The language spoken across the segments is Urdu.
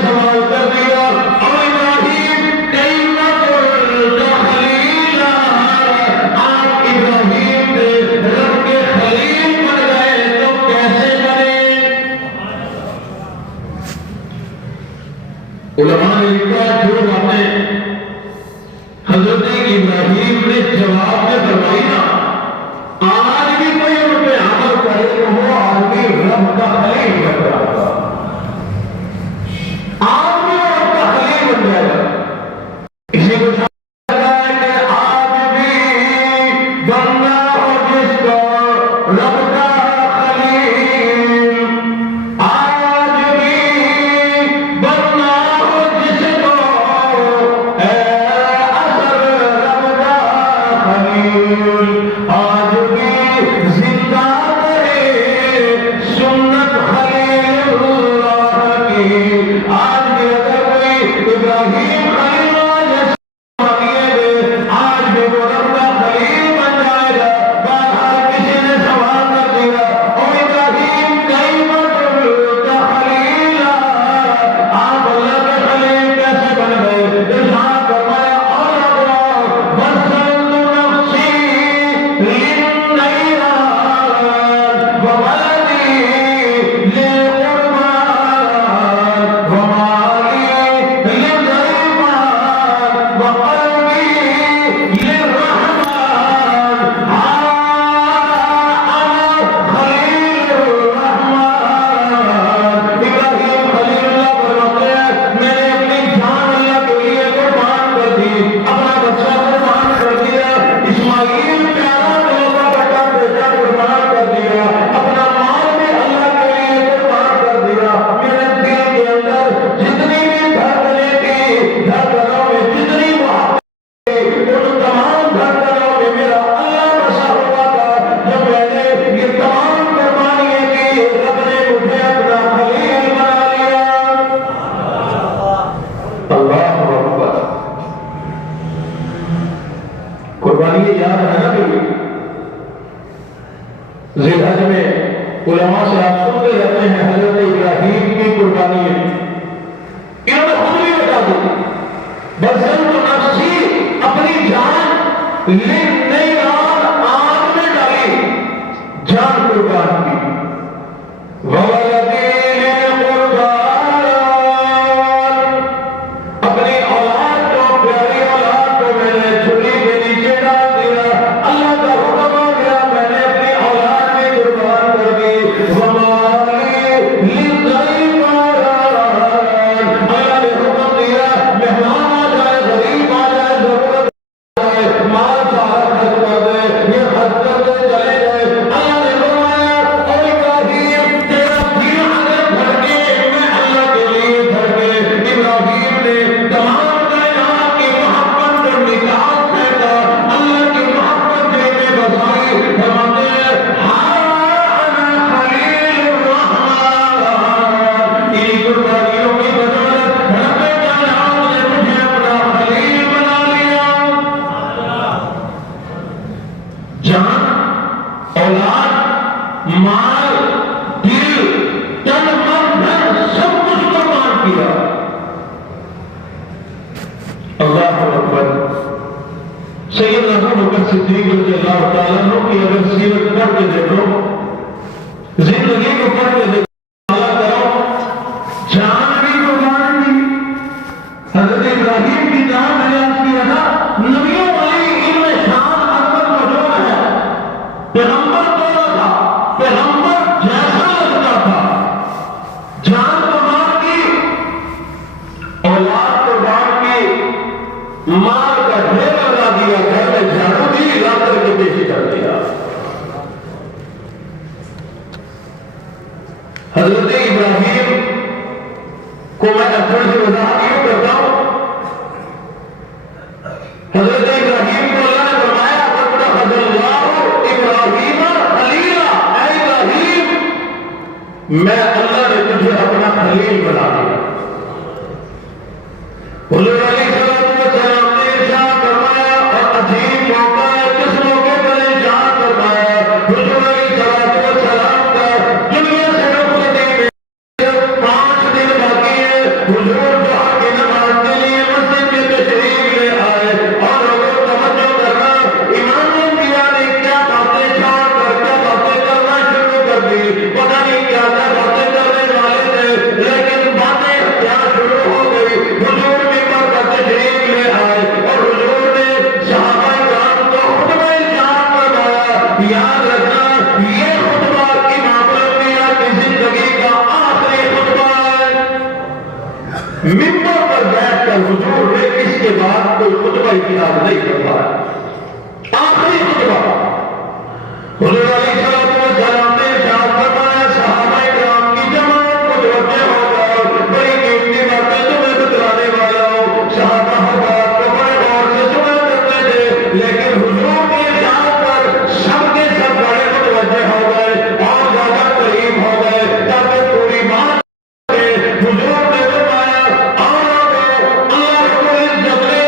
سوال کر دیا اور ابراہیم کلمۃ التخلیل، آپ ابراہیم نے رب کے خلیل بن گئے تو کیسے بنے؟ علماء نے لکھا جو باتیں حضرت ابراہیم نے جواب میں فرمائی نا، آج بھی کوئی ان پہ عمل کرے تو وہ آدمی رب کا خلیل بن رہا تھا، آج بھی وہ رب کا خلیل بن جائے گا۔ اسی کو چاہتا ہے کہ آج بھی بندہ ہو جس کو رب کا خلیل، آج بھی بندہ ہو جس کو اے اصل رب کا خلیل، آج بھی زندہ کرے سنت خلیل اللہ کی، آج بھی اگر کوئی ابراہیم خلیل اللہ آج بھی وہ رب کا خلیل بن جائے گا۔ بہرحال کسی نے سوال کر دیا اور ابراہیم کلمۃ التخلیل، آپ اللہ کے خلیل کیسے بن گئے؟ ارشاد فرمایا اور وصلت نفسی للنیران وولدی للقربان ومالی للغیبان وقلبی للرحمن، انا خلیل الرحمن۔ ابراہیم خلیل اللہ فرماتے ہیں میں نے اپنی جان اللہ کے لیے قربان کر دی، اپنا بچہ قربان کر دیا، اسماعیل پیارا میرا بیٹا قربان کر دیا، اپنا مال بھی اللہ کے لیے قربان کر دیا، میرے دل کے اندر جتنی بھی دھڑکنیں تھی، دھڑکنوں میں جتنی محبت ان تمام دھڑکنوں میں میرا اللہ بسا ہوا تھا۔ جب میں نے یہ تمام قربانیاں کی، رب نے مجھے اپنا خلیل بنا لیا۔ اللہ اکبر۔ قربانی یاد ہے نا کہ ذی الحج میں علماء سے آپ سنتے رہتے ہیں حضرت ابراہیم کی قربانی ہے، انہوں نے خود بھی بتا دی بذلت نفسی، اپنی جان للنیران، آگ میں ڈالی، جان قربان کی، وولدی للقربان، اپنی اولاد کو، پیاری اولاد کو میں نے چولی کے نیچے ڈال دیا، اللہ کا حکم ہو گیا میں نے اپنی اولاد بھی قربان کر دی، ومالی للغیبان، اللہ نے حکم دیا مہمان آ جائے، غریب آ جائے، ضرورت مال سارا خرچ کر دے، یہ خرچ کرتے چلے گئے۔ اللہ نے فرمایا اور ابراہیم تیرا دل اگر دھڑکے میں اللہ کے لیے دھڑکے۔ ابراہیم نے تمام کائنات کی محبت کا نکاح پھینکا، اللہ کی محبت دل میں بسائی، فرماتے ہیں ہاں انا خلیل الرحمن، ان قربانیوں کی بدولت رب کائنات نے مجھے اپنا خلیل بنا لیا۔ جان، اولاد، مال، دل، تن، من، دھن سب کچھ قربان کیا۔ اللہ اکبر۔ سیدنا ابو بکر صدیق رضی اللہ تعالیٰ عنہ کی اگر سیرت پڑھ کے دیکھو، زندگی کو پڑھ کے دیکھو، اللہ کرو، جان بھی قربان کی۔ حضرت ابراہیم کی جان بیان کیا تھا، نبیوں والی ان میں شان عظمت موجود ہے، پیغمبر توڑا تھا، پیغمبر جیسا لگتا تھا، جان قربان کی، اولاد قربان کی، مال کا ڈھیر لگا دیا، گھر میں جھاڑو بھی لا کر کے پیش کر دیا۔ حضرت ابراہیم کو میں اکثر سے وضاحت یوں کرتا ہوں، حضرت ابراہیم کو اللہ نے فرمایا وَاتَّخَذَ اللَّهُ إِبْرَاهِيمَ خَلِيلًا، اے ابراہیم میں اللہ نے تجھے اپنا خلیل بنا دیا۔ حضور علیہ السلام نے ارشاد فرمایا، اور عجیب موقع ہے، کس موقع پر ارشاد فرمایا، حضور علیہ السلام کا دنیا سے رخصتی میں 5 دن باقی ہے، حضور یاد رکھنا یہ خطبہ امام الانبیاء کی زندگی کا آخری خطبہ ہے. ممبر پر بیٹھ کر حضور نے اس کے بعد کوئی خطبہ اختیار نہیں کرتا. آخری خطبہ حضور علیہ السلام نے ارشاد فرمایا صحابہ کرام کی جماعت متوجہ ہو جاؤ بڑی قیمتی باتیں تمہیں بتلانے والا ہوں. صحابہ حضرات کو بڑے غور سے سنا کرتے تھے لیکن حضور کے ارشاد پر سب کے سب بڑے متوجہ ہو گئے اور زیادہ قریب ہو گئے تاکہ پوری بات حضور نے فرمایا اور اللہ رب العزت نے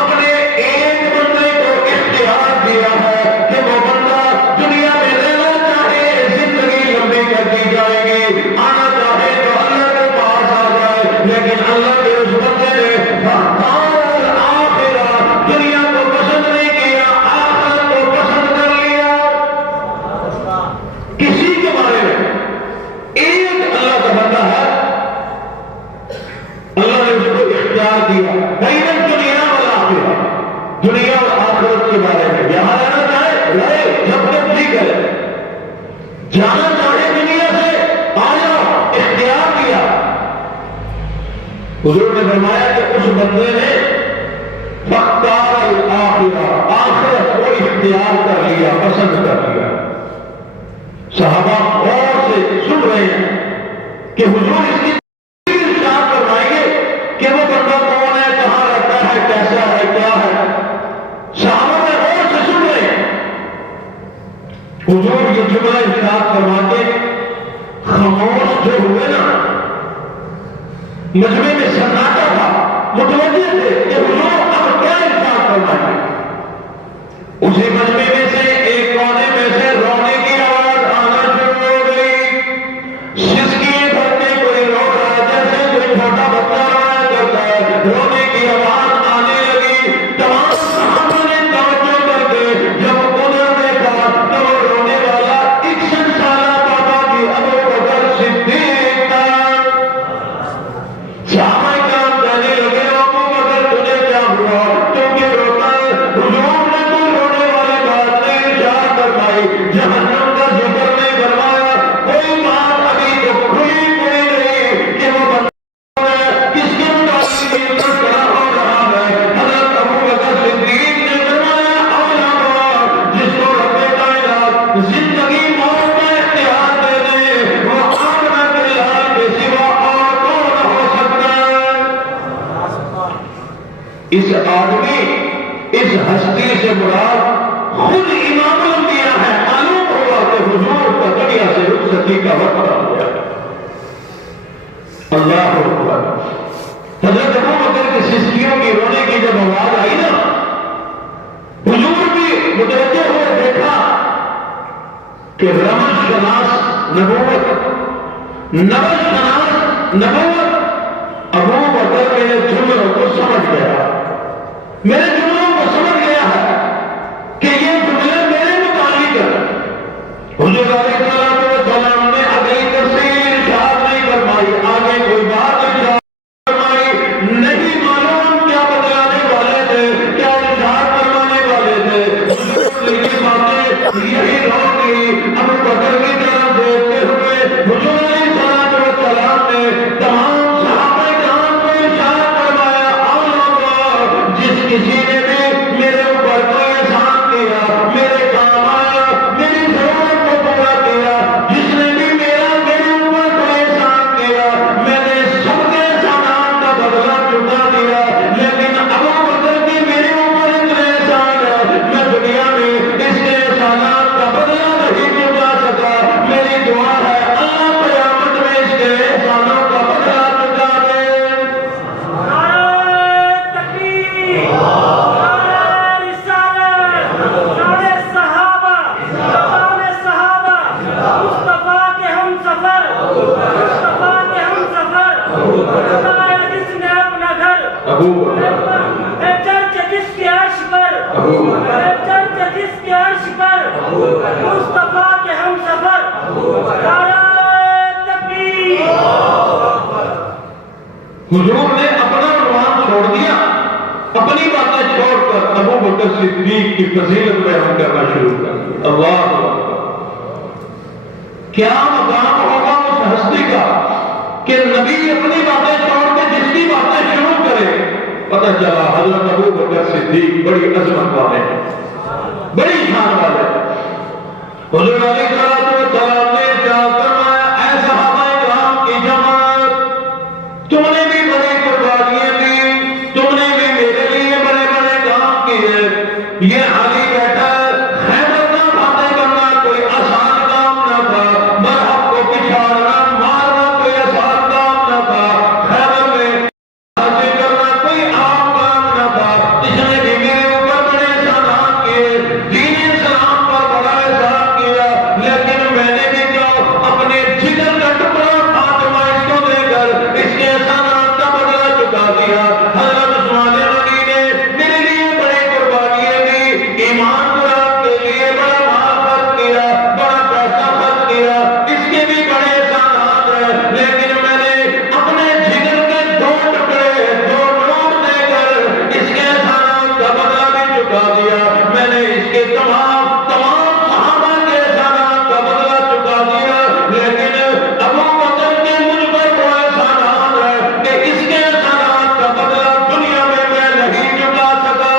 اپنے ایک بندے کو اختیار دیا ہے کہ وہ بندہ دنیا میں رہنا چاہے زندگی لمبی کر دی جائے گی آنا چاہے تو اللہ کے پاس آ جائے لیکن اللہ کے اس بندے نے آخرہ دنیا کو پسند نہیں کیا آخرت کو پسند کر لیا. کسی کے بارے میں ایک اللہ کا بندہ ہے اللہ نے اس کو اختیار دیا بین الدنیا والآخرہ دنیا اور آخرت کے بارے میں یہاں رہنا چاہے رہے جب تک جی کرے جانا چاہے دنیا سے آیا اختیار دیا. حضور نے فرمایا کہ اس بندے نے فاختار الآخرہ آخرت کو اختیار کر لیا پسند کر لیا. صحابہ غور سے سن رہے ہیں کہ حضور اس کی ارشاد فرمائیں گے کہ وہ بندہ کون ہے کہاں رہتا ہے کیسا ہے کیا ہے. صحابہ میں غور سے سن رہے ہیں. حضور یہ جملہ ارشاد فرما کے خاموش جو ہوئے نا مجمع میں سناٹا تھا متوجہ تھے کہ حضور اب کیا ارشاد فرمائیں گے. اسی مجمع میں سے ایک کونے میں سے رونے کی آواز آنا شروع ہو گئی. سسکیاں بھرتے کوئی رو رہا ہے جیسے کوئی چھوٹا بچہ رویا کرتا ہے. رونے کی آواز آنے لگی. تمام صحابہ نے توجہ کر کے جب ادھر دیکھا تو وہ رونے والا 61 سالہ بابا جی ابو بکر صدیق تھا. صحابہ کرام کہنے لگے ابو بکر تجھے کیا ہوا تو کیوں روتا ہے. حضور نے کوئی رونے والی بات نہیں ارشاد فرمائی جہنم کا ذکر نہیں فرمایا کوئی بات ابھی تو کھلی کوئی نہیں کہ وہ بندہ کس کے متعلق یہ تذکرہ ہو رہا ہے. حضرت ابو بکر صدیق نے فرمایا اولا بات جس کو رب کائنات زندگی موت کا اختیار دے دے وہ آمنہ باللہ کے سوا اور کون ہو سکتا ہے. اس آدمی اس ہستی سے مراد خود امام الانبیاء ہے. معلوم ہوا کہ حضور کا دنیا سے رخصتی کا وقت آ گیا. اللہ اکبر. حضرت ابو بکر کی سسکیوں کی رونے کی جب آواز آئی نا حضور بھی متوجہ ہوئے دیکھا کہ رمز شناس نبوت نبض شناس نبوت ابو بکر میرے جملوں کو سمجھ گیا میرے جملوں کو سمجھ گیا ہے کہ یہ جملے میرے متعلق ہے. حضور علیہ السلام نے اگلی تفصیل ارشاد نہیں فرمائی آگے کوئی بات ارشاد فرمائی نہیں معلوم کیا بتلانے والے تھے کیا ارشاد فرمانے والے تھے. حضور نے یہ باتیں یہی روکی ابو بکر کی طرف دیکھتے ہوئے حضور علیہ السلام نے تمام صحابہ کرام کو ارشاد فرمایا جس کسی نے بھی میرے اوپر کوئی احسان کیا میرے کام آیا میری ضرورت کو پورا کیا جس نے بھی میرے اوپر کوئی احسان کیا میں نے سب کے احسانات کا بدلہ چکا دیا. لیکن ابو بکر کی میرے اوپر اتنے احسان ہے میں دنیا میں اس کے احسانات کا بدلہ نہیں چکا سکا. میری دعا ہے اللہ قیامت میں اس کے احسانوں کا بدلہ چکا دے. حضور نے اپنا عنوان چھوڑ دیا اپنی باتیں چھوڑ کر ابو بکر صدیق کی فضیلت بیان کرنا شروع کر دیا. اللہ کیا مقام ہوگا اس ہستی کا کہ نبی اپنی باتیں چھوڑ کے جس کی باتیں شروع کرے. پتہ چلا حضرت ابو بکر صدیق بڑی عظمت والے ہیں، بڑی شان والے. حضور علیہ السلام نے ارشاد فرمایا اے صحابہ کرام کی جماعت، تم نے بھی بڑی قربانیاں دی، تم نے بھی میرے لیے بڑے بڑے کام کیے. یہ علی بیٹا خیبر کا باتیں کرنا کوئی آسان کام نہ تھا، مرحب کو پچھاڑنا مارنا کوئی آسان کام نہ تھا، خیبر میں حاصل کرنا کوئی عام کام نہ تھا. اس نے بھی میرے اوپر بڑے احسانات کیے، دین اسلام پر بڑا احسان کیا، لیکن میں نے بھی جو اپنے جگر کا ٹکڑا فاطمہ اس کو دے کر اس کے احسانات کا بدلہ چکا دیا. حضرت عثمان غنی نے میرے لیے بڑے قربانیاں دی، ایمان قرآن کے لیے بڑا مال خرچ کیا، بڑا پیسہ خرچ کیا، اس کے بھی بڑے احسانات ہیں. لیکن میں نے اپنے جگر کے دو ٹکڑے دو نوٹ دے کر اس کے احسانات کا بدلہ بھی چکا دیا. میں نے اس کے تمام صحابہ کے احسانات کا بدلہ چکا دیا. لیکن ابو بکر کے مجھ پر وہ احسانات ہے کہ اس کے احسانات کا بدلہ دنیا میں نہیں چکا سکا.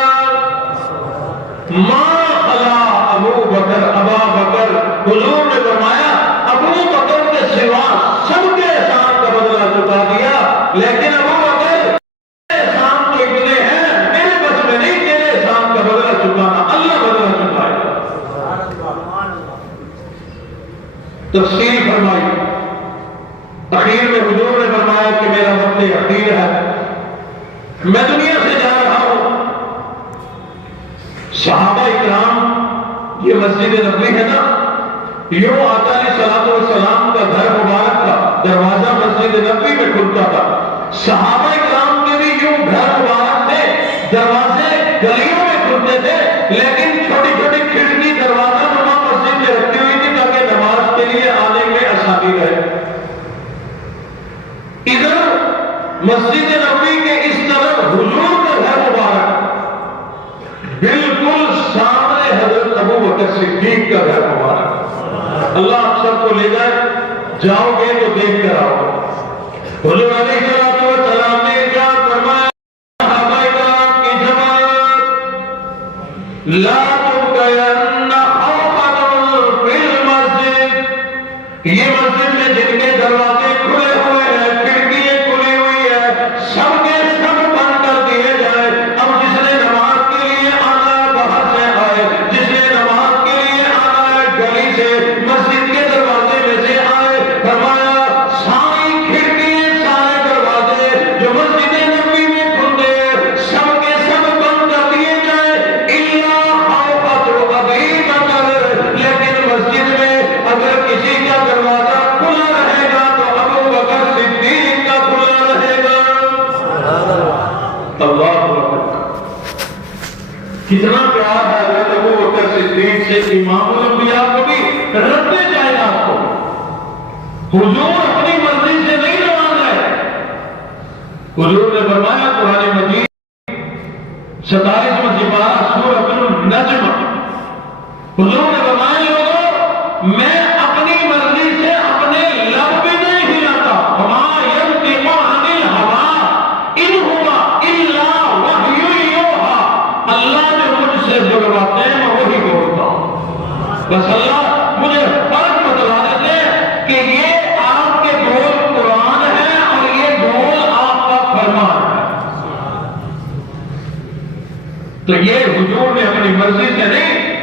ماں خلا ابو بکر ابا بکر، حضور نے فرمایا ابو بکر کے سوا سب کے احسان کا بدلہ چکا دیا، لیکن ابو بکر احسان تو اتنے ہیں میرے بس میں نہیں، تیرے احسان کا بدلہ چکانا اللہ بدلہ چکائے. تفصیل فرمائی. اخیر میں حضور نے فرمایا کہ میرا وقت اخیر ہے، میں دنیا سے جا رہا ہوں. صحابہ اکرام، یہ مسجد نبوی ہے نا، یوں آقا علیہ الصلوۃ والسلام کا گھر مبارک کا دروازہ مسجد نبوی میں کھلتا تھا. صحابہ اکرام کے بھی یوں گھر مبارک تھے، دروازے گلیوں میں کھلتے تھے، لیکن چھوٹی چھوٹی کھڑکی دروازہ نما مسجد میں رکھی ہوئی تھی تاکہ نماز کے لیے آنے میں آسانی رہے. ادھر مسجد نبوی کے اس طرف حضور کا گھر مبارک، بالکل سامنے حضرت ابو بکر صدیق کا گھر مبارک. اللہ آپ سب کو لے جائے، جاؤ گے تو دیکھ کر آؤ. حضور علیہ السلام نے ارشاد فرمایا صحابہ کرام کی جماعت، لا تبقین حوفۃ فی المسجد، یہ مسجد میں جن کے دروازے کھلے ہوئے ہیں، کھڑکیاں کھلی ہوئی ہیں، سب کے سب بند کر دیے جائیں. اب جس نے نماز کے لیے آنا ہے باہر سے آئے، جس نے نماز کے لیے آنا ہے گلی سے مسجد کے دروازے میں سے آئے. فرمایا ساری کھڑکیاں سارے دروازے جو مسجد نبوی میں کھلتے ہیں سب کے سب بند کر دیے جائیں، الا خوفۃ ابی بکر، لیکن مسجد میں اگر کسی کا دروازہ کھلا رہے گا تو ابو بکر صدیق کا کھلا رہے گا. اللہ اکبر. کتنا پیار ہے حضرت ابو بکر صدیق سے. امام الانبیاء کو بھی رکھتے چاہیے آپ کو. حضور اپنی مرضی سے نہیں نواز رہے. حضور نے فرمایا قرآن مجید 47واں سپارہ سورۃ النجم، حضور نے فرمایا لوگوں میں اپنی مرضی سے اپنے لب بھی نہیں ہلاتا. وما ينطق عن الهوى ان هو الا وحی یوحی، اللہ جو مجھ سے بلواتے ہیں میں وہی بولتا ہوں. بس اللہ مجھے فرق بتلا دیتے ہیں کہ یہ آپ کے بول قرآن ہے اور یہ بول آپ کا فرمان ہے. تو یہ حضور نے اپنی مرضی سے نہیں،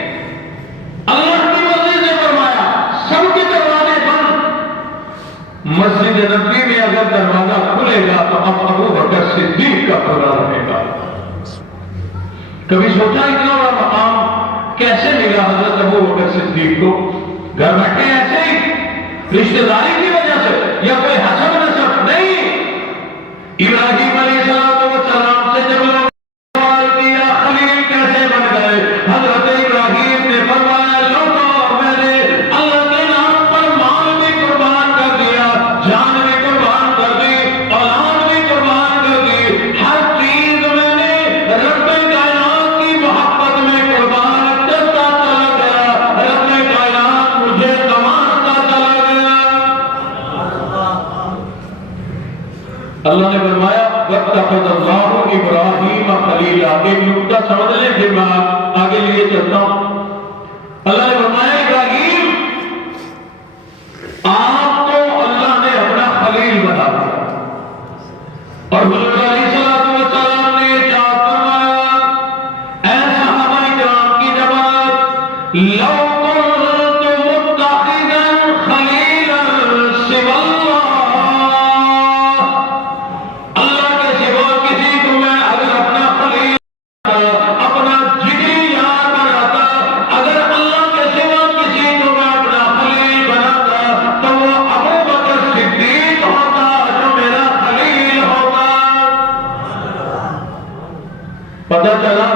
اللہ کی مرضی سے فرمایا. سب کے دروازے بند. مسجد نبوی میں اگر دروازہ کھلے گا تو اب ابو بکر صدیق کا کھلا رہے گا. کبھی سوچا اتنا بڑا مقام کیسے ملا حضرت ابو بکر صدیق کو؟ گھر بیٹھے ایسے ہی رشتہ داری کی وجہ سے یا کوئی حسب نسب نہیں. ابراہیم علیہ السلام سے جب لوگ سوال کیا خلیل کیسے بن گئے، حضرت ابراہیم نے فرمایا لوگوں میں نے اللہ کے نام پر مال بھی قربان کر دیا، جان بھی قربان کر دی، اولاد بھی قربان کر دی، ہر چیز میں نے رب کائنات کی محبت میں قربان کرتا چلا گیا. رب کائنات مجھے تماشتا چلا گیا. وَاتَّخَذَ اللَّهُ إِبْرَاهِيمَ خَلِيلًا۔ ایک نقطہ سمجھ لیں پھر میں آگے لیے چلتا ہوں۔ اللہ نے فرمایا ابراہیم آپ کو اللہ نے اپنا خلیل بنا دیا، اور حضور علیہ السلام نے ارشاد فرمایا اے صحابہ کرام کی جماعت، لو كنت متخذا خلیلا سوى اللہ کے سوا کسی کو میں اگر اپنا خلیل اپنا جگری یار بناتا، اگر اللہ کے سوا کسی کو میں اپنا خلیل بناتا تو وہ ابو بکر صدیق ہوتا جو میرا خلیل ہوتا۔ پتہ چلا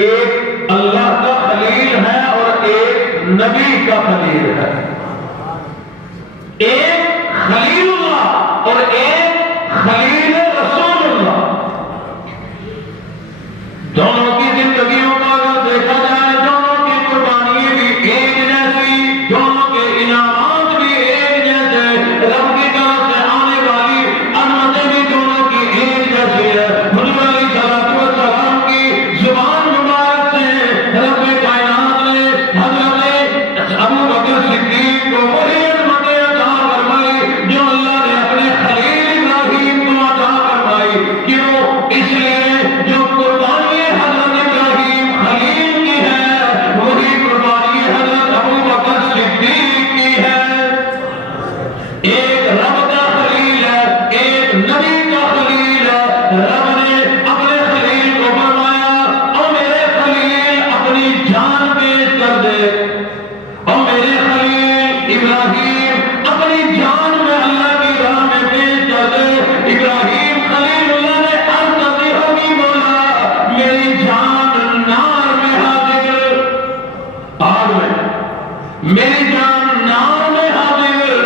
ایک اللہ کا خلیل ہے اور ایک نبی کا خلیل ہے، ایک خلیل اللہ اور ایک خلیل رسول اللہ۔ دونوں کی زندگیوں کا اگر دیکھا جائے، دونوں کی قربانیاں بھی ایک جیسی، دونوں کے انعامات بھی ایک جیسے، رب کی طرف سے آنے والی عظمتیں بھی دونوں کی ایک جیسی ہے۔ حضور علیہ السلام کی زبان مبارک سے رب کائنات نے حضرت ابو بکر صدیق کو وہی عظمتیں عطا فرمائی جو اللہ نے اپنے خلیل ابراہیم کو عطا فرمائی۔ کیوں؟ اس لیے جو قربانی حضرت ابراہیم خلیل کی ہے وہی قربانی حضرت ابو بکر صدیق کی ہے۔ ایک رب کا خلیل ہے، ایک نبی کا خلیل ہے۔ رب نے اپنے خلیل کو فرمایا اور میرے خلیل اپنی جان پیش کر دے، اور میرے خلیل ابراہیم اپنی جان میں اللہ کی راہ میں پیش کر دے۔ ابراہیم خلیل اللہ نے عرض کرتی ہوگی مولا میری جان نار میں حاضر، آگ میں میری جان نار میں حاضر۔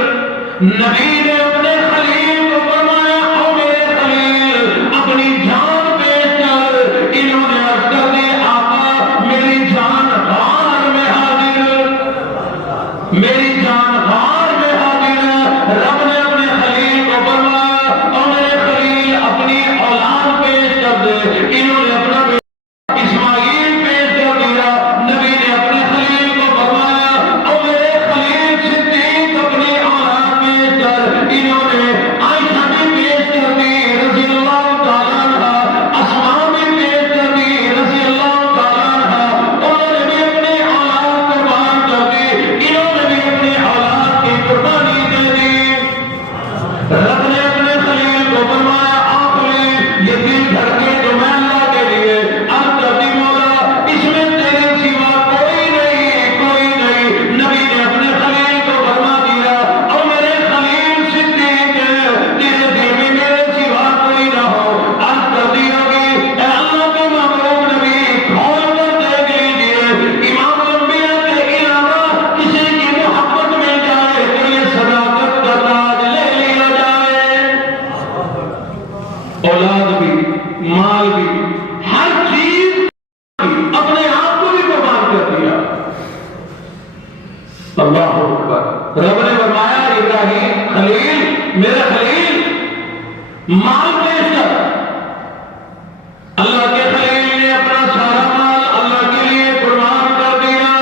نبی نے اپنے خلیل کو فرمایا او میرے خلیل اپنی جان پیش کر، انہوں نے عرض کر دی آقا میری جان غار میں حاضر، میری جان غار میں حاضر۔ رب نے اپنے خلیل کو فرمایا او میرے خلیل اپنی اولاد پیش کر دے، انہوں نے اپنا اسماعیل پیش کر دیا۔ نبی نے اپنے خلیل کو فرمایا او میرے خلیل صدیق اپنی اولاد پیش کر، انہوں نے عائشہ بھی پیش کر دی رضی اللہ تعالیٰ عنہا، اسماء بھی پیش کر دی رضی اللہ تعالیٰ عنہا۔ انہوں نے بھی اپنی اولاد قربان کر دی، انہوں نے بھی اپنی اولاد کی قربانی دے دی۔ رب نے اپنے خلیل کو فرمایا آ خلیل یہ دل دھڑکے جو میں اللہ کے لیے عرض کرتی مولا اس میں تیرے سوا کوئی نہیں، کوئی نہیں۔ نبی نے اپنے خلیل کو فرما دیا اور میرے خلیل صدیق تیرے دل میں میرے سوا کوئی نہ ہو۔ عرض کرتی ہوگی اے اللہ کے محبوب نبی کھول کر دیکھ لیجیے، امام الانبیاء کے علاوہ کسی کی محبت میں جائے تو یہ صداقت کا تاج لے لیا جائے۔ اولاد بھی، مال بھی، ہر چیز اپنے آپ کو بھی قربان کر دیا۔ اللہ اکبر۔ رب نے فرمایا ابراہیم خلیل میرے خلیل مال پیش کر۔ اللہ کے خلیل نے اپنا سارا مال اللہ کے لیے قربان کر دیا۔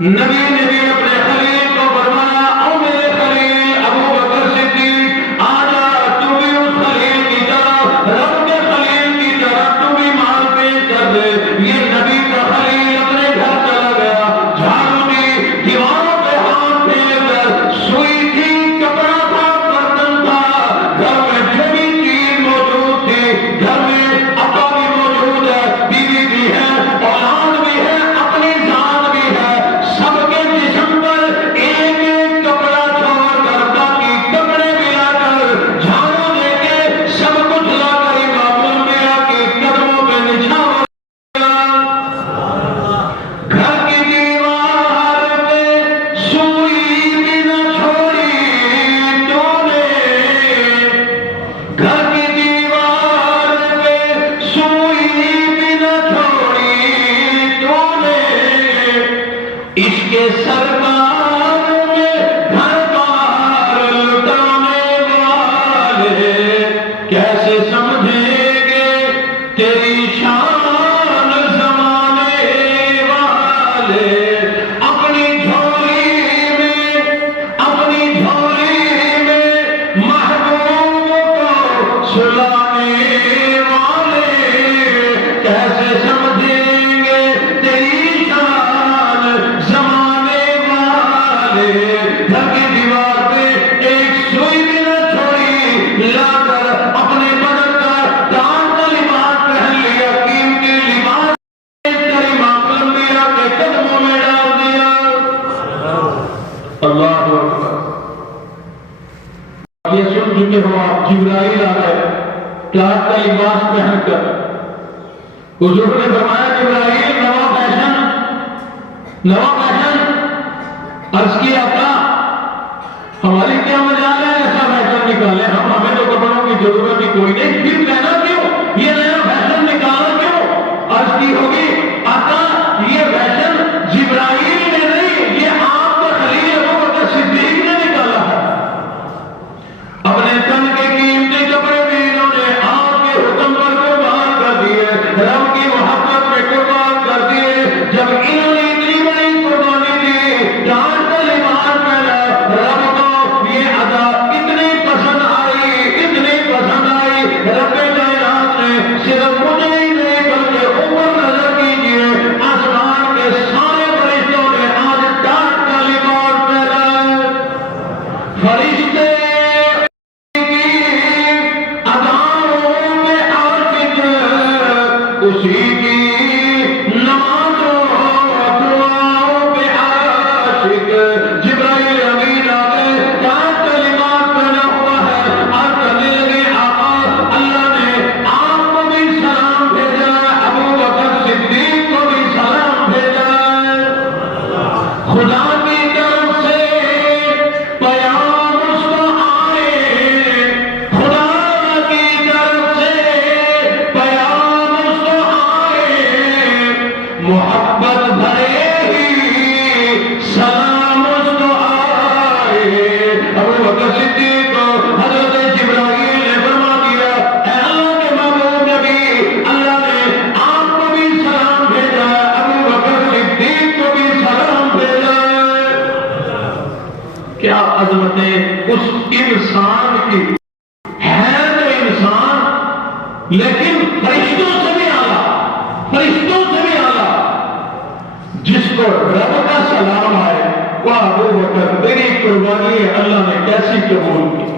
نبی نے بھی اپنے خلیل کو فرمایا او میرے خلیل ابو بکر صدیق آ جا تو بھی اس خلیل کی طرح رب کے خلیل کی طرح تو بھی مال پیش کر دے۔ یہ نبی کا خلیل اپنے گھر چلا گیا، جھاڑو دی، دیواروں پہ ہاتھ پھیر کر، سوئی تھی، کپڑا تھا، برتن تھا، گھر میں جو بھی چیز موجود تھی، گھر میں ابا بھی موجود ہے، بیوی بھی ہے، اولاد بھی ہے، اپنی ذات بھی ہے، سب کے جسم پر ایک ایک کپڑا چھوڑ کر باقی کپڑے ملا کر جھاڑو دے کے سب کچھ لا کر امام الانبیاء کے قدموں پہ نچھاور گھر کی دیوار پہ سوئی بھی نہ چھوڑی تو نے، گھر کی دیوار پہ سوئی بھی نہ چھوڑی تو نے، اس کے سرکار میں گھر بار لٹانے والے کیسے جبرائیل آ گئے کلاس کا لباس پہن کر. حضور نے فرمایا جبرائیل نوا فیشن. عرض کیا آقا ہماری کیا مجال ہے ایسا فیشن نکالے, ہمیں تو کپڑوں کی ضرورت ہی کوئی نہیں, پھر کہنا کیوں یہ نیا فیشن نکالا کیوں؟ عرض کی ہوگی آقا یہ فیشن جبرائیل نے نہیں, یہ آپ کا خلیل ابو بکر صدیق نے نکالا ہے. اپنے تن کے قیمتی کپڑے بھی انہوں نے آپ کے حکم پر قربان کر دیے, رب کی محبت میں قربان کر دیے. جب انہوں نے اتنی بڑی قربانی دی, جان کا لباس پہنا, رب کو یہ ادا اتنی پسند آئی, اتنی پسند آئی. رب کائنات نے صرف مجھے ہی نہیں بلکہ اوپر نظر کیجیے, آسمان کے سارے فرشتوں نے آج ڈانٹ کا لباس پہنا. فرشتے اسی کی نمازوں دعاؤں پہ عاشق جبرائیل امین آگئے, ڈانٹ کا لباس پہنا ہوا ہے. اور کہنے لگے آقا اللہ نے آپ کو بھی سلام بھیجا ہے, ابو بکر صدیق کو بھی سلام بھیجا ہے. خدا کی طرف سے پیام اس کو آئے, خدا کی طرف سے پیام اس کو آئے, محبت بھرے ہی سلام اس کو آئے. ابو بکر صدیق کو حضرت جبرائیل نے فرما دیا اے اللہ کے محبوب نبی, اللہ نے آپ کو بھی سلام بھیجا ہے, ابو بکر صدیق کو بھی سلام بھیجا ہے. کیا عظمتیں اس انسان کی ہے, تو انسان لیکن فرشتوں سے بھی اعلیٰ, فرشتوں سے بھی اعلیٰ. جس کو رب کا سلام آئے وہ ابو بکر تیری قربانی اللہ نے کیسی قبول کی,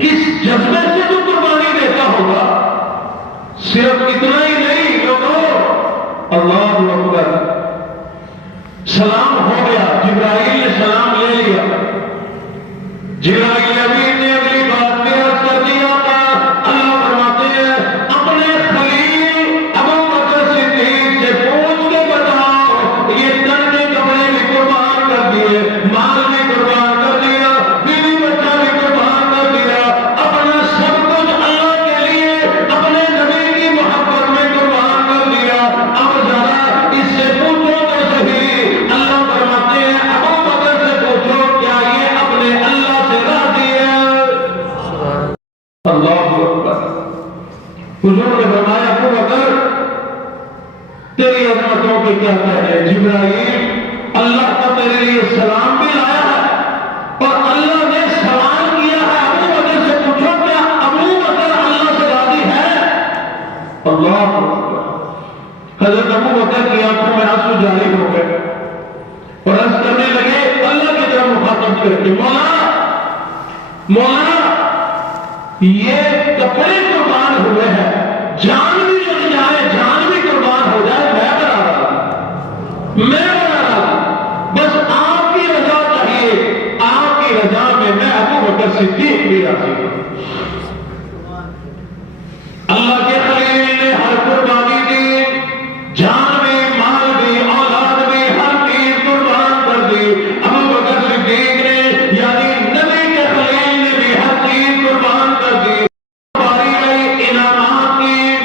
کس جذبے سے تو قربانی دیتا ہوگا. صرف اتنا ہی نہیں لوگوں, اللہ اکبر, سلام ہو گیا, جبرائیل نے سلام لے لیا. جبرائیل امین نے اگلی بات میں عرض کر دیا تھا. اللہ فرماتے ہیں اپنے خلیل ابو بکر صدیق سے پوچھ کے بتاؤ, یہ تن کے کپڑے بھی قربان کر دیے, مال بھی قربان کر دیا, بیوی بچہ بھی قربان کر دیا, اپنا سب کچھ اللہ کے لیے اپنے نبی کی محبت میں قربان کر دیا. اب ذرا اس سے پوچھو تو صحیح. اللہ فرماتے ہیں ابو بکر سے پوچھو کیا یہ اپنے اللہ سے راضی ہے. اللہ اکبر. حضور نے فرمایا ابو بکر تیری عظمتوں کے کیا کہنے, جبرائیل اللہ کا تیرے لیے سلام بھی لایا ہے اور اللہ نے سوال کیا ہے ابو بکر سے پوچھو کیا ابو بکر اللہ سے راضی ہے. اللہ اکبر. حضرت ابو بکر کی آنکھوں میں آنسو جاری ہو گئے اور عرض کرنے لگے اللہ کی طرف مخاطب کر کے مولا یہ کپڑے قربان ہوئے ہیں, جان بھی لگ جائے, جان بھی قربان ہو جائے, میں بنا رہا, بس آپ کی رضا چاہیے, آپ کی رضا میں ابو بکر صدیق بھی راضی ہوں. اللہ کے خلیل نے ہر قربانی دی, جان بھی, مال بھی, اولاد بھی, ہر چیز قربان کر دی. ابو بکر صدیق نے یعنی نبی کے خلیل نے بھی ہر چیز قربان کر دی. باری آئی انعامات کی,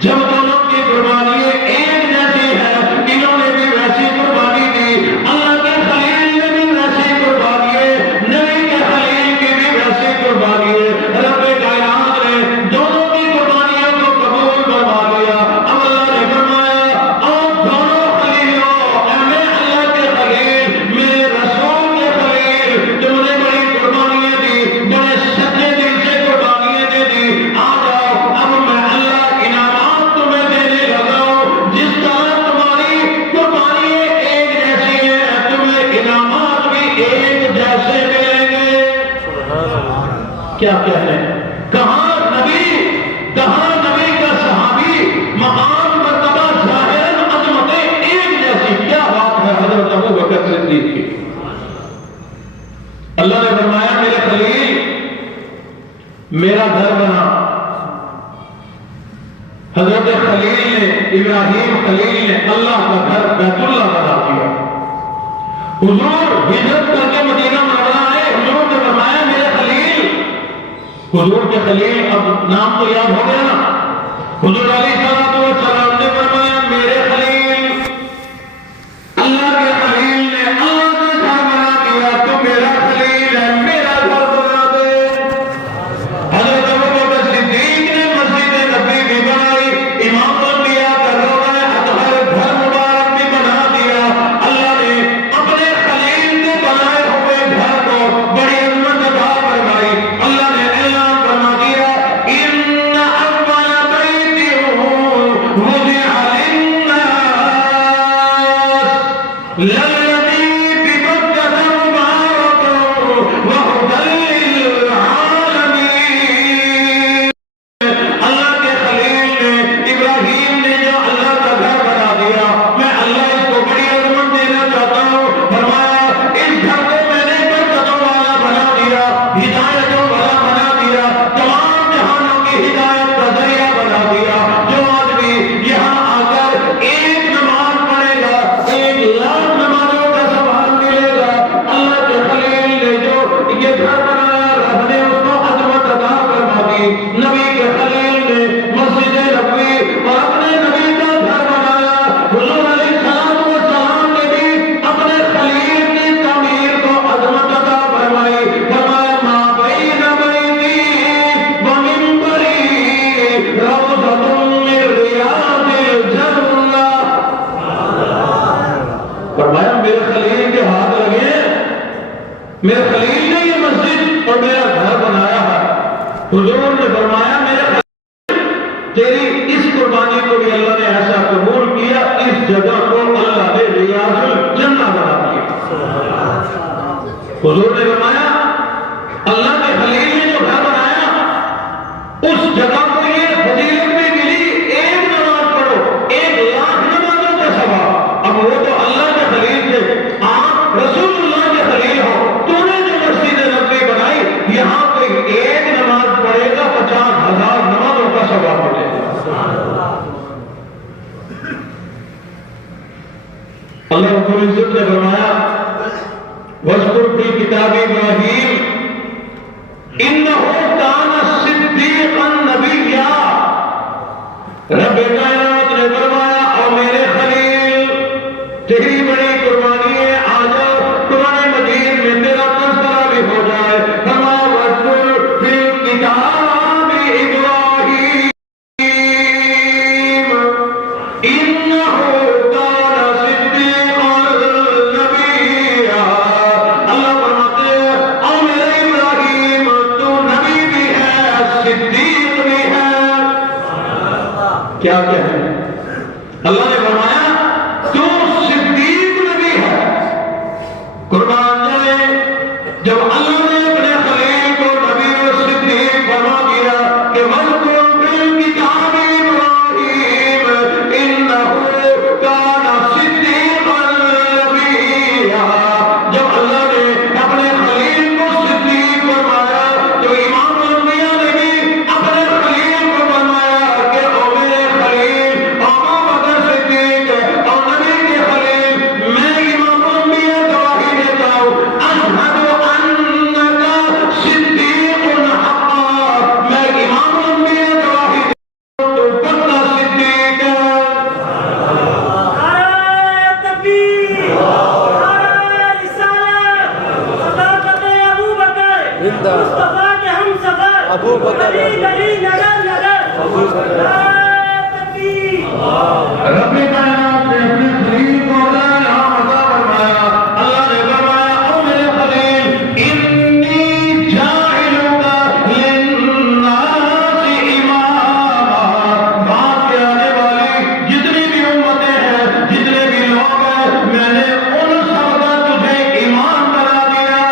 جب دونوں کی قربانی ایک جیسی ہے, انہوں نے بھی ویسی قربانی دی. اللہ کے خلیل نے بھی ویسی قربانی ہے, نبی کے خلیل کی بھی ویسی قربانی ہے. رب کائنات نے دونوں کی قربانیوں کو قبول فرما لیا. اب اللہ نے فرمایا اور دونوں خلیلوں, اے اللہ کے خلیل, میرے رسول کے خلیل, تم نے بڑی قربانیاں دی, بڑے سچے دل سے قربانیاں دے دی. آ جاؤ, اب میں اللہ انعامات تمہیں دینے لگا ہوں. جس طرح تمہاری قربانیاں ایک جیسی ہیں, تمہیں انعامات بھی ایک جیسے ملیں گے. کیا کہنے, کہاں نبی کا صحابی, مقام مرتبہ ظاہراً عظمتیں ایک جیسی, کیا بات ہے حضرت ابو بکر صدیق کی. اللہ نے فرمایا میرے خلیل میرا گھر بنا. حضرت خلیل نے، ابراہیم خلیل نے اللہ کا گھر بیت اللہ بنا دیا. حضور ہجرت کر کے مدینہ منورہ آئے. حضور نے فرمایا میرے خلیل. حضور کے خلیل اب نام تو یاد ہو گیا نا. حضور علیہ السلام نے فرمایا میرے خلیل. اللہ کے خلیل نے اللہ کا گھر بنا دیا. تو میرا خلیل ہے، میرا گھر بنا دے. حضرت ابوبکر صدیق نے مسجد نبوی بھی بنائی. امام الانبیاء کا روضہ اطہر گھر مبارک بھی بنا دیا. اللہ نے اپنے خلیل کے بنائے ہوئے گھر کو بڑی عظمت عطا فرمائی. اللہ نے اعلان فرما دیا ان اول بیت وضع للناس للذی ببکۃ مبارک وہدی للعالمین. اللہ کے خلیل نے، ابراہیم نے جو اللہ کا گھر بنا دیا، میں اللہ اس کو بڑی عظمت دینا چاہتا ہوں. فرمایا اس گھر کو میں نے برکتوں والا بنا دیا، ہدایتوں والا بنا دیا، تمام جہانوں کی ہدایت کا ذریعہ بنا دیا. جو آدمی یہاں آ کر ایک نماز پڑھے گا 1,00,000 نمازوں کا ثواب ملے گا. اللہ کے خلیل نے جو یہ گھر بنایا، رب نے اس کو عظمت عطا فرما دی. نبی کے خلیل نے مسجد نبوی اور اپنے نبی کا گھر بنایا. حضور علیہ السلام نے بھی اپنے خلیل کی تعمیر کو عظمت عطا فرمائی. فرمایا ما بین بیتی و منبری روضۃ من ریاض الجنہ. فرمایا میرے خلیل کے ہاتھ لگے، میرے خلیل نے یہ مسجد اور میرا گھر بنایا ہے. حضور نے فرمایا میرے خلیل تیری اس قربانی کو بھی اللہ نے ایسا قبول کیا، اس جگہ کو اللہ نے ریاض الجنہ بنا دیا. حضور نے فرمایا اللہ کے خلیل نے جو گھر بنایا اس جگہ کو یہ فضیلت بھی ملی، ایک نماز پڑھو 1,00,000 نمازوں کا ثواب. اب وہ تو اللہ کے خلیل تھے، آپ رسول اللہ کے خلیل ہو. تو نے جو مسجد نبوی بنائی، یہاں کوئی ایک نماز پڑھے گا 50,000 نمازوں کا ثواب ملے گا. اللہ رب العزت نے فرمایا وَاذْكُرْ فِي الْكِتَابِ إِبْرَاهِيمَ إِنَّهُ كَانَ صِدِّيقًا نَبِيًّا. رب کائنات نے فرمایا اور میرے خلیل تیری بڑی قربانی ہے، آ جاؤ قرآن مجید میں تیرا تذکرہ بھی ہو جائے. فرمایا وَاذْكُرْ فِي الْكِتَابِ إِبْرَاهِيمَ إِنَّهُ كَانَ صِدِّيقًا نَبِيًّا. اللہ فرماتے ہیں اور میرے ابراہیم تو نبی بھی ہے، صدیق بھی ہے. کیا ہے؟ اللہ نے فرمایا تو صدیق نبی ہے. قربان جائے جب اللہ نے اپنے خلیل کو نبی اور صدیق فرما دیا کہ وَاذْكُرْ فِي الْكِتَابِ إِبْرَاهِيمَ إِنَّهُ كَانَ صِدِّيقًا نَبِيًّا. جب اللہ نے اپنے خلیل کو صدیق فرمایا تو امام الانبیاء نے بھی اپنے خلیل کو فرمایا کہ او میرے خلیل ابو بکر صدیق اور نبی کے خلیل، میں امام الانبیاء گواہی دیتا ہوں اشہد انک صدیق حقا. میں امام الانبیاء گواہی دیتا ہوں تو پکا صدیق ہے. نعرہ تکبیر، نعرہ رسالت، صداقت ابو بکر، مصطفیٰ کے ہم سفر، ابو بکر، گلی گلی نگر نگر، نعرہ تکبیر. رب کائنات نے اپنے خلیل کو نام عطا فرمایا. اللہ نے فرمایا او میرے خلیل انی جاعلک للناس اماما. بات کے آنے والی جتنی بھی امتیں ہیں، جتنے بھی لوگ ہیں، میں نے ان سب کا تجھے امام بنا دیا.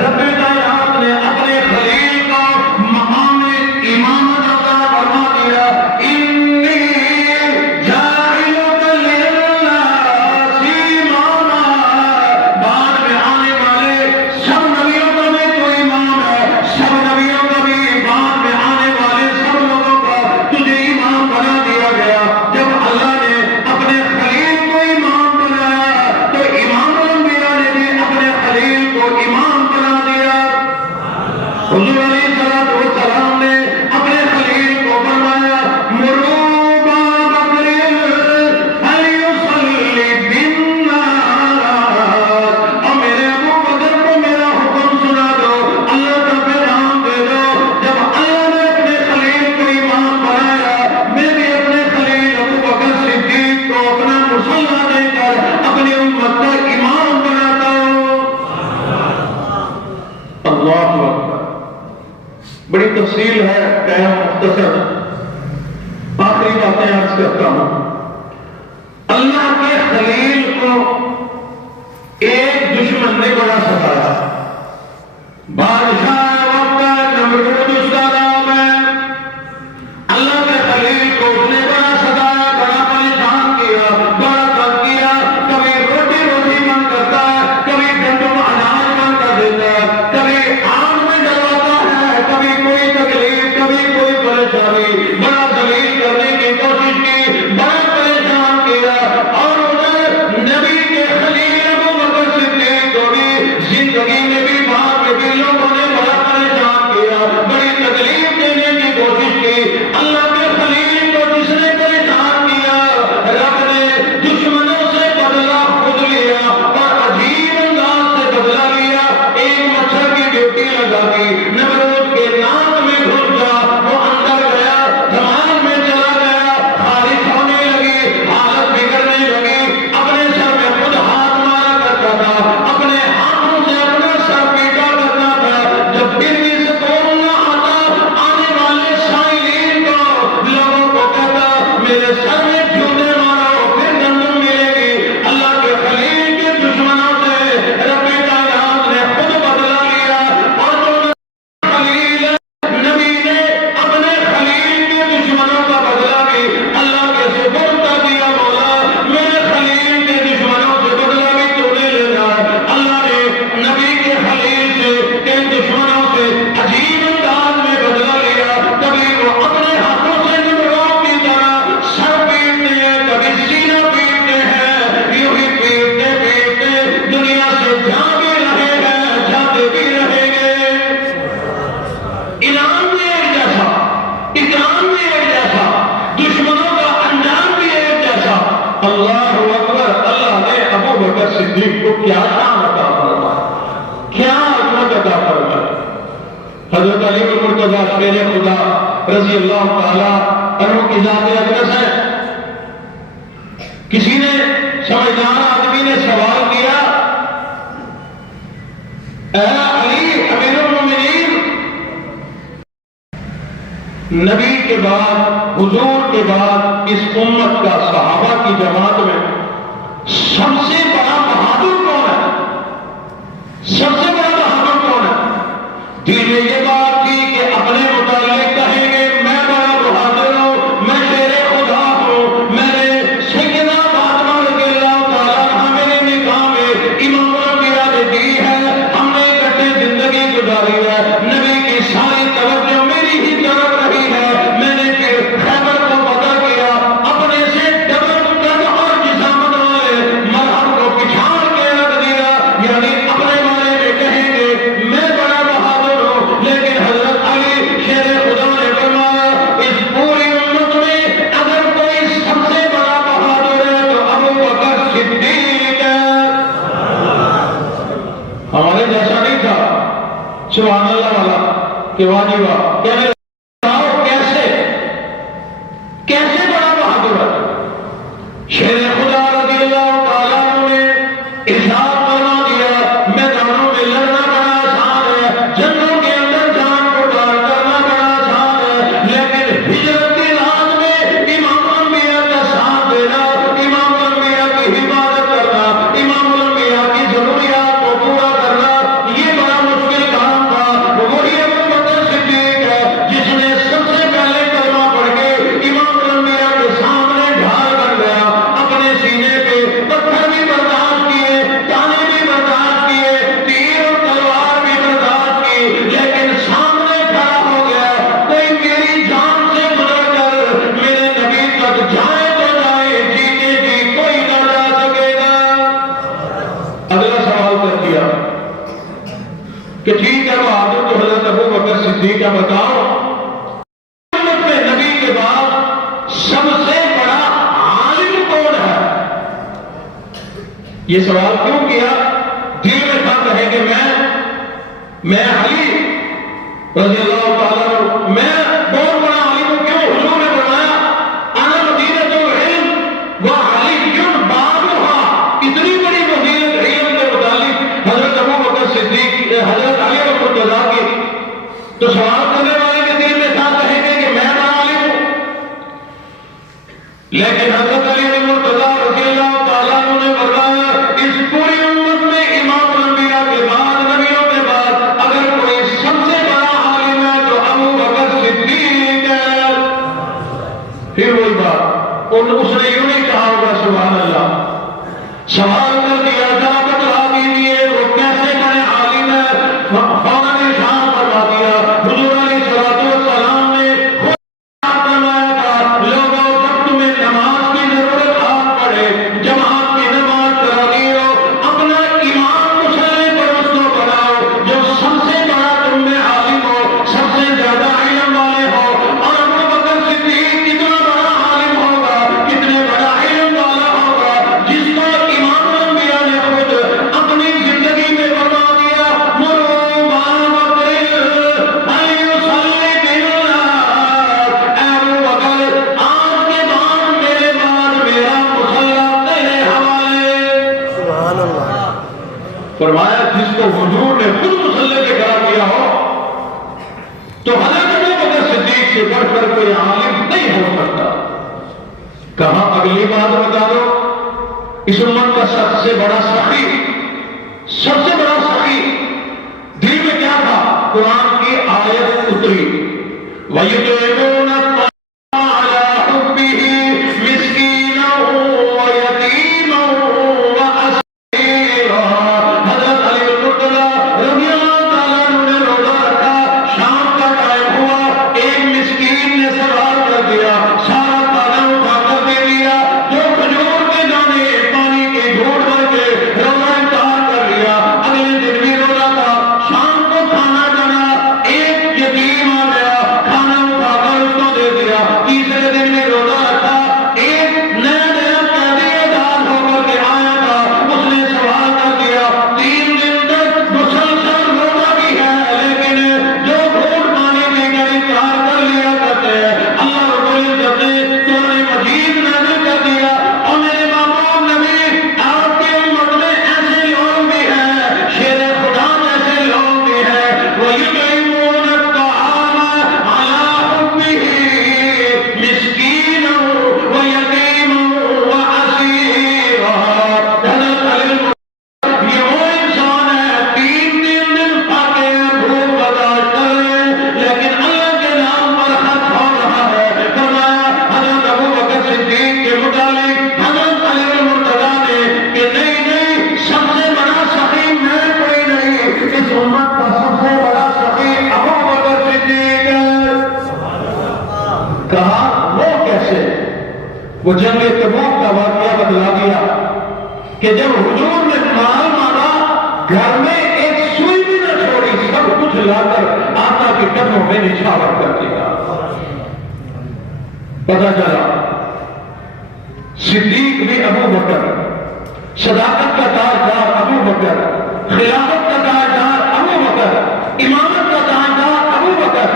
رب کائنات نے اپنے خلیل کو مقام امامت عطا فرما دیا. انی جاعلک تفصیل ہے، قیام مختصر آخری باتیں عرض کرتا ہوں۔ اللہ کے خلیل کو ایک دشمن نے بڑا ستایا، بادشاہ وقت نمرود اس کا نام ہے۔ اللہ کے خلیل کو اس نے بڑا ستایا، بڑا پریشان کیا، بڑا تنگ کیا۔ کبھی روٹی من کرتا ہے، کبھی گندم اناج من کر دیتا ہے، کبھی آگ میں ڈلواتا ہے، کبھی کوئی تکلیف، کبھی کوئی پریشانی، بڑا ذلیل کرنے کی کوشش کی، بڑا پریشان کیا۔ اور ادھر نبی کے خلیل ابو بکر صدیق کو بھی زندگی میں بھی بعد میں بھی لوگوں نے بڑا پریشان کیا، بڑی تکلیف دینے کی کوشش کی۔ اللہ کے خلیل کو جس نے پریشان کیا، رب نے دشمنوں سے بدلہ خود لیا اور عجیب انداز سے بدلہ لیا۔ ایک مچھر کی ڈیوٹی لگا دی، نمرود کے ناک میں گھس گیا، وہ اندر گیا، دماغ میں چلا گیا، خارش ہونے لگی، حالت بگڑنے لگی۔ اپنے سر میں خود ہاتھ مارا کرتا تھا، اپنے ہاتھوں سے اپنا سر پیٹا کرتا تھا۔ جب پھر بھی سکون نہ آتا، آنے والے سائلین کو، لوگوں کو کہتا میرے سر میں جوتے مارو پھر گندم ملے گی۔ اللہ کے خلیل کے دشمنوں سے رب کائنات نے خود بدلہ لیا۔ اور جو خلیل نبی نے اپنے خلیل کے دشمنوں کا بدلہ بھی اللہ کے سپرد کر دیا۔ مولا میرے خلیل کے دشمنوں سے بدلہ بھی تو لے لینا۔ اللہ نے نبی کے خلیل سے کے دشمنوں سے عجیب انداز میں بدلہ لیا۔ کبھی وہ اپنے ہاتھوں سے نمرود کی طرح سر پیٹتے ہیں، کبھی سینہ پیٹتے ہیں، یوں ہی پیٹتے پیٹتے دنیا سے جا بھی رہے ہیں، جاتے بھی رہیں گے۔ انعام بھی ایک جیسا، اکرام بھی ایک جیسا، دشمنوں کا انجام بھی ایک جیسا۔ اللہ اکبر! اللہ نے ابو بکر صدیق کو کیا شان عطا فرمایا، کیا عظمت عطا فرمائی۔ حضرت علی المرتضیٰ شیر خدا رضی اللہ تعالیٰ عنہ کی ذات اقدس ہے۔ کسی نے سمجھدار آدمی نے سوال کیا، اے علی امیر المومنین، نبی کے بعد، حضور کے بعد اس امت کا صحابہ کی جماعت میں سب سے بڑا بہادر کون ہے؟ سب سے بڑا بہادر کون ہے؟ دل میں یہ بات تھی کہ اپنے متعلق کہیں گے میں بڑا بہادر ہوں، میں شیر خدا ہوں، میں نے سیدنا فاطمہ رضی اللہ تعالیٰ عنہا میرے نکاح میں امام الانبیاء نے دی ہے، ہم نے اکٹھے زندگی گزاری ہے، نبی کی ساری توجہ میری ہی طرف رہی ہے۔ میں نے پھر خیبر کو فتح کیا، اپنے سے ڈبل قد اور جسامت والے مرحب کو پچھاڑ کے رکھ دیا، یعنی اپنے بارے میں کہیں گے میں بڑا بہادر ہوں۔ لیکن حضرت علی شیر خدا نے فرمایا اس پوری امت میں اگر کوئی سب سے بڑا بہادر ہے تو ابو بکر صدیق ہے۔ ہمارے جیسا نہیں تھا سبحان اللہ والا کہ واہ جی واہ، کہنے بتاؤ کیسے بڑا بہادر ہے۔ شیر خدا رضی اللہ تعالیٰ عنہ نے ارشاد فرما دیا میدانوں میں لڑنا بڑا آسان ہے، جنگوں کے اندر جان کو ڈال کرنا بڑا آسان ہے، لیکن ہجرت کی رات میں امام الانبیاء کا ساتھ دینا، امام الانبیاء کی حفاظت کرنا، امام الانبیاء کی ضروریات کو پورا کرنا، یہ بڑا مشکل کام تھا۔ وہی ابو بکر صدیق ہے جس نے سب سے پہلے کلمہ پڑھ کے امام الانبیاء کے سامنے ڈھال بن گیا، اپنے سینے پہ پتھر بھی برداشت کیے، تانے بھی برداشت کیے، تیر اور تلوار بھی برداشت کی، لیکن سامنے کھڑا ہو گیا۔ کوئی میری جان سے گزر کر میرے نبی تک جائے تو جائے، جیتے جی کوئی نہ جا سکے گا۔ اگلا سوال کر دیا کہ ٹھیک ہے بہادر تو حضرت ابو بکر صدیق کا بتاؤ امت میں نبی کے بعد سب سے بڑا عالم کون ہے؟ یہ سوال کیوں کیا؟ دل میں تھا کہیں کہ میں علی رضی اللہ تعالیٰ عنہ میں بہت بڑا عالم ہوں۔ کیوں؟ حضور نے فرمایا انا مدینۃ العلم و علی بابھا، اتنی بڑی فضیلت علم کے متعلق حضرت ابو بکر صدیق حضرت علی المرتضیٰ کی۔ تو سوال کرنے والے کے لیکن حضرت علی مرتضیٰ رضی اللہ تعالیٰ عنہ نے فرمایا اس پوری امت میں امام الانبیاء کے بعد نبیوں کے بعد اگر کوئی سب سے بڑا عالم ہے تو ابو بکر صدیق ہے. پھر وہی بات اس نے یوں نہیں کہا ہوگا سبحان اللہ. سوال کر دیا تھا بتلا دیجیے وہ کیسے بڑے عالم ہے. فوراً ارشاد فرما دیا حضور علیہ الصلوۃ والسلام نے فرمایا تھا لوگوں جب تمہیں نماز کی ضرورت آ پڑے جماعت کی نماز کرا دیو اپنا امام مصلی پر اس کو بناؤ جو سب سے بڑا تم میں عالم ہو سب سے زیادہ علم والے ہو. اور ابو بکر صدیق کتنا بڑا عالم ہوگا کتنے بڑا علم والا ہوگا جس کو امام الانبیاء نے خود اپنی زندگی میں بتا دیا مرو بابکر فلیصلی بالناس. اے ابو بکر آج کے بعد میرے بعد میرا مصلی تیرے حوالے. سبحان اللہ. فرمایا جس کو حضور نے خود مصلی کے کرا دیا ہو تو حضرت ابو بکر صدیق سے بڑھ کر کوئی عالم نہیں ہو سکتا. کہاں اگلی بات بتا دو اس امت کا سب سے بڑا سخی دل میں کیا تھا. قرآن کی آیت اتری وَيُطْعِمُونَ الطَّعَامَ عَلَىٰ حُبِّهِ مِسْكِينًا وَيَتِيمًا وَأَسِيرًا. حضرت علی مرتضیٰ رضی اللہ تعالیٰ عنہ نے روزہ رکھا. شام کا ٹائم ہوا ایک مسکین نے سوال کر دیا سارا کھانا اٹھا کر دے دیا جو کھجور کے دانے پانی کی گھونٹ بھر کے روزہ افطار کر لیا. اگلے دن بھی روزہ تھا. شام کو کھانا بنا ایک یتیم آ گیا کھانا اٹھا کر اس کو دے دیا. تیسرے دن بھی روزہ رکھا ایک نیا قیدی آزاد ہو کر کے آیا تھا. اس نے سوال کر دیا 3 دن تک مسلسل روزہ بھی ہے لیکن جو گھونٹ پانی پی کر افطار کر لیا کرتے ہیں اللہ رب العزت نے قرآن مجید نازل کر دیا. اور میرے محبوب نبی آپ کی امت میں ایسے لوگ بھی ہیں شیر خدا جیسے لوگ بھی ہیں وَيُطْعِمُونَ الطَّعَامَ عَلَىٰ حُبِّهِ مِسْكِينًا وَيَتِيمًا وَأَسِيرًا. حضرت علی یہ وہ انسان ہے 3 دن پاکے ہیں بھوک برداشت کر رہے ہیں لیکن اللہ کے نام پر خط ہو رہا ہے. فرمایا حضرت ابو بکر صدیق کے متعلق حضرت علی مرتضیٰ نے کہ نہیں سب سے بڑا سخی میں کوئی نہیں اس امت کا سب سے بڑا سخی ابو بکر صدیق ہے. کہا وہ کیسے. وہ جنگ تبوک کا واقعہ بتلا دیا کہ جب حضور نے مال مانگا گھر میں ایک سوئی بھی نہ چھوڑی سب کچھ لا کر آقا کے قدموں میں نچھاور کر دیا. پتہ چلا صدیق بھی ابو بکر صداقت کا تاجدار ابو بکر خلافت کا تاجدار ابو بکر امامت کا تاجدار ابو بکر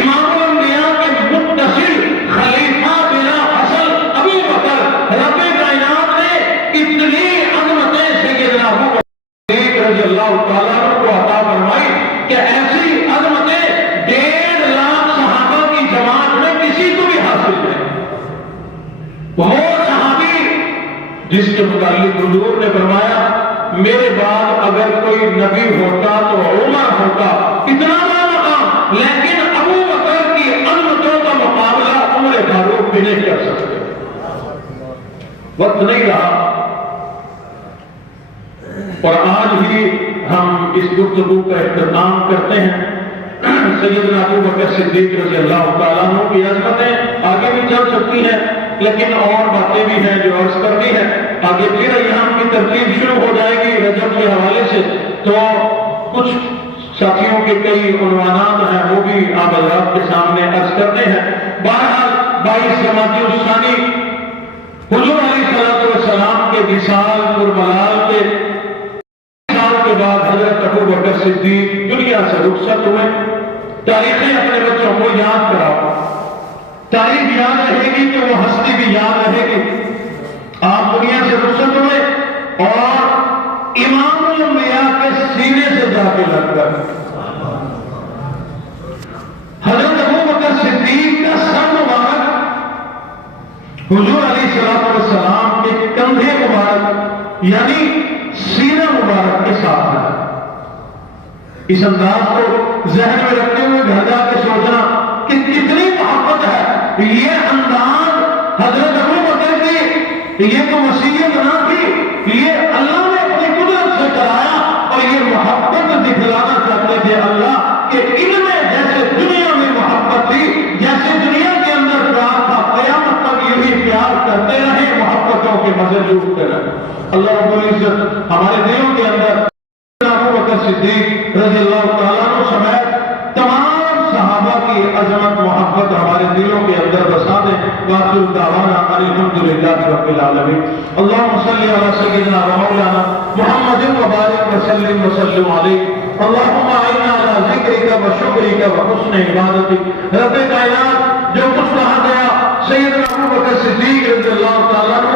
امام الانبیاء کے متصل خلیفہ بلا حسن ابو بکر. رب کائنات نے اتنی عظمتیں سیدنا ابو بکر صدیق رضی اللہ تعالیٰ عنہ کو عطا فرمائی کہ ایسی عظمتیں 1.5 لاکھ صحابہ کی جماعت میں کسی کو بھی حاصل نہیں. وہ صحابی جس کے متعلق حضور نے فرمایا میرے بعد اگر کوئی نبی ہوتا تو عمر ہوتا اتنا بڑا مقام لیکن ابو بکر کی عظمتوں کا مقابلہ عمر فاروق بھی نہیں کر سکتے. وقت نہیں رہا اور آج ہی ہم اس گفتگو کا اختتام کرتے ہیں. سیدنا ابو بکر صدیق رضی اللہ تعالیٰ عنہ کی عظمتیں آگے بھی چل سکتی ہیں لیکن اور باتیں بھی ہیں جو عرض کرنی ہے. آگے پھر ایام کی ترتیب شروع ہو جائے گی رجب کے حوالے سے تو کچھ ساتھیوں کے کئی عنوانات ہیں وہ بھی آپ حضرات کے سامنے عرض کرتے ہیں. بہرحال 22 جمادی الثانی حضور علیہ السلام کے وصال کربلا کے سال کے بعد حضرت ابو بکر صدیق دنیا سے رخصت ہوئے. تاریخیں اپنے بچوں کو یاد کراؤ. تاریخ یاد رہے گی کہ وہ ہستی بھی یاد رہے گی. آپ دنیا سے رخصت ہوئے اور امام الانبیاء کے سینے سے جا کے لگ کر حضرت ابو بکر صدیق کا سر مبارک حضور علیہ یعنی سینہ مبارک کے ساتھ ہے۔ اس انداز کو ذہن میں رکھتے ہوئے گھر جا کے سوچنا کہ کتنی محبت ہے۔ یہ انداز حضرت ابو بکر کی یہ تو وصیت نہ تھی، یہ اللہ نے اپنی قدرت سے کرایا اور یہ محبت دکھلانا چاہتے تھے اللہ کہ علم جیسے دنیا میں محبت تھی، جیسے دنیا کے اندر پیار تھا، قیامت تک یہی پیار کرتے رہے، محبتوں کے مزے لوٹتے رہے۔ اللہ رب العزت ہمارے دلوں کے اندر ابو بکر صدیق رضی اللہ تعالیٰ عنہ سمیت تمام صحابہ کی عظمت محبت ہمارے دلوں کے اندر بسا دیں۔ وآخر دعوانا الحمدللہ رب العالمین۔ اللہم صلی علی سیدنا و مولانا محمد وبارک وسلم وسلم علیہ۔ اللہم اعنا علی ذکرک و شکرک و حسن عبادتک۔ رب کائنات جو کچھ کہا گیا سیدنا ابو بکر صدیق رضی اللہ تعالیٰ عنہ